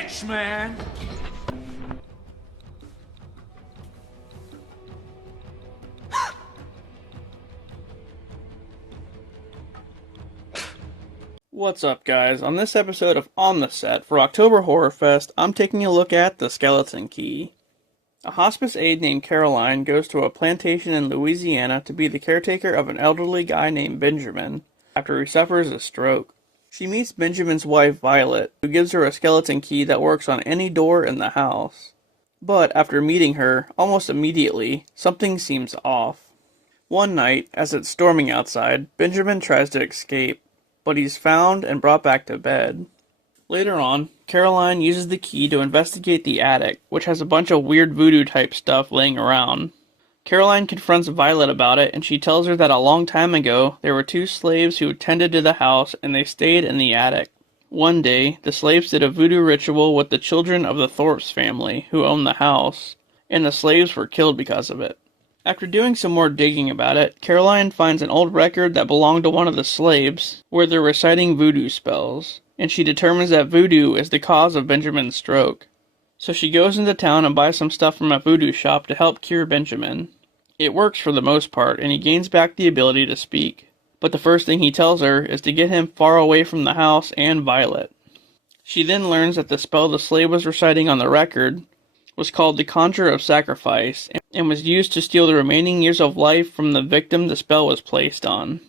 bitch, man! What's up, guys? On this episode of On the Set for October Horrorfest, I'm taking a look at the Skeleton Key. A hospice aide named Caroline goes to a plantation in Louisiana to be the caretaker of an elderly guy named Benjamin after he suffers a stroke. She meets Benjamin's wife, Violet, who gives her a skeleton key that works on any door in the house. But after meeting her, almost immediately, something seems off. One night, as it's storming outside, Benjamin tries to escape, but he's found and brought back to bed. Later on, Caroline uses the key to investigate the attic, which has a bunch of weird voodoo-type stuff laying around. Caroline confronts Violet about it, and she tells her that a long time ago, there were two slaves who tended to the house, and they stayed in the attic. One day, the slaves did a voodoo ritual with the children of the Thorpe's family, who owned the house, and the slaves were killed because of it. After doing some more digging about it, Caroline finds an old record that belonged to one of the slaves, where they're reciting voodoo spells, and she determines that voodoo is the cause of Benjamin's stroke. So she goes into town and buys some stuff from a voodoo shop to help cure Benjamin. It works for the most part, and he gains back the ability to speak. But the first thing he tells her is to get him far away from the house and Violet. She then learns that the spell the slave was reciting on the record was called the Conjure of Sacrifice, and was used to steal the remaining years of life from the victim the spell was placed on.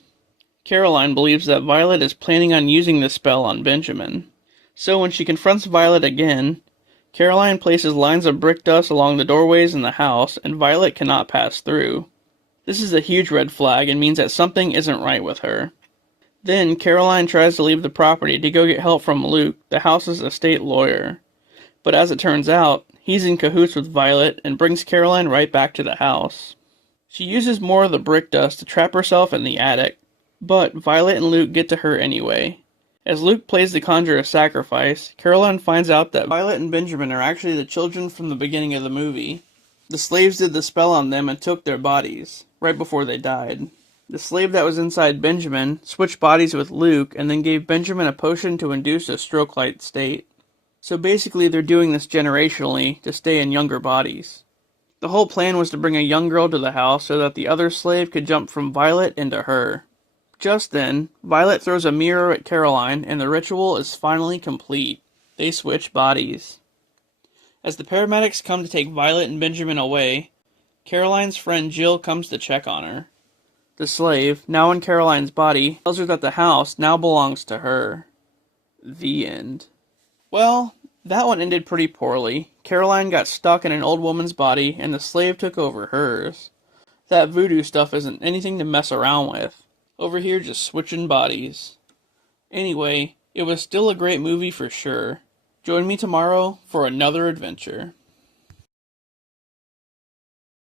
Caroline believes that Violet is planning on using this spell on Benjamin. So when she confronts Violet again, Caroline places lines of brick dust along the doorways in the house, and Violet cannot pass through. This is a huge red flag and means that something isn't right with her. Then Caroline tries to leave the property to go get help from Luke, the house's estate lawyer. But as it turns out, he's in cahoots with Violet and brings Caroline right back to the house. She uses more of the brick dust to trap herself in the attic, but Violet and Luke get to her anyway. As Luke plays the Conjure of Sacrifice, Caroline finds out that Violet and Benjamin are actually the children from the beginning of the movie. The slaves did the spell on them and took their bodies, right before they died. The slave that was inside Benjamin switched bodies with Luke and then gave Benjamin a potion to induce a stroke-like state. So basically they're doing this generationally to stay in younger bodies. The whole plan was to bring a young girl to the house so that the other slave could jump from Violet into her. Just then, Violet throws a mirror at Caroline and the ritual is finally complete. They switch bodies. As the paramedics come to take Violet and Benjamin away, Caroline's friend Jill comes to check on her. The slave, now in Caroline's body, tells her that the house now belongs to her. The end. Well, that one ended pretty poorly. Caroline got stuck in an old woman's body, and the slave took over hers. That voodoo stuff isn't anything to mess around with. Over here just switching bodies. Anyway, it was still a great movie for sure. Join me tomorrow for another adventure.